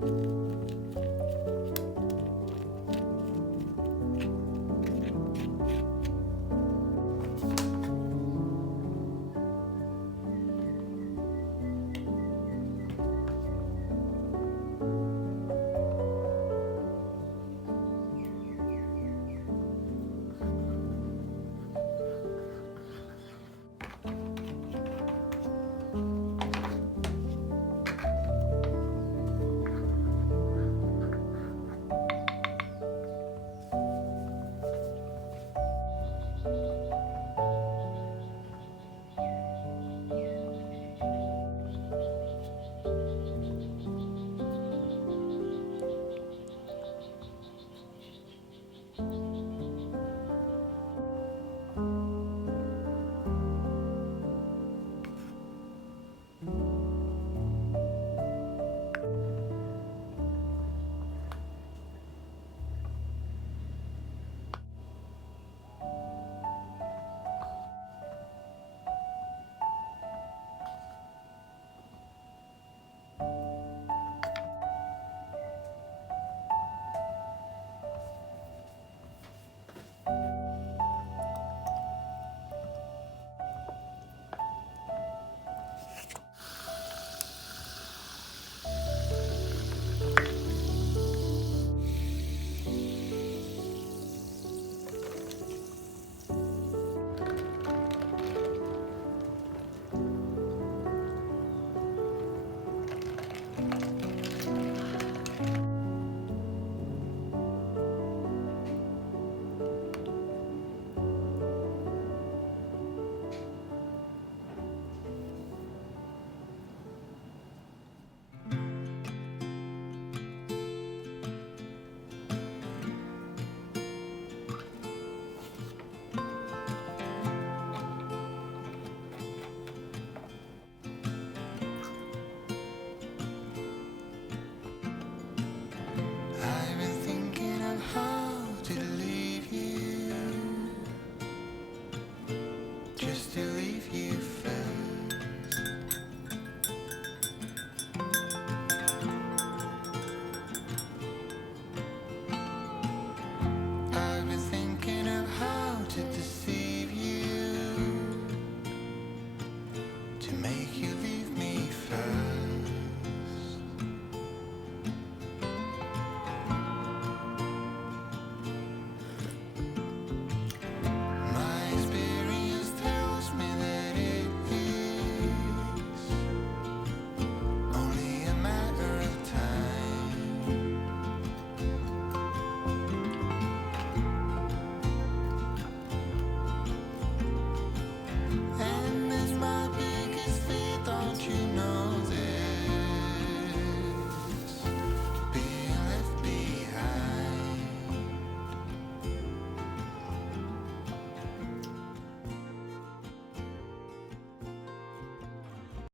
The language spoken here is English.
Thank you.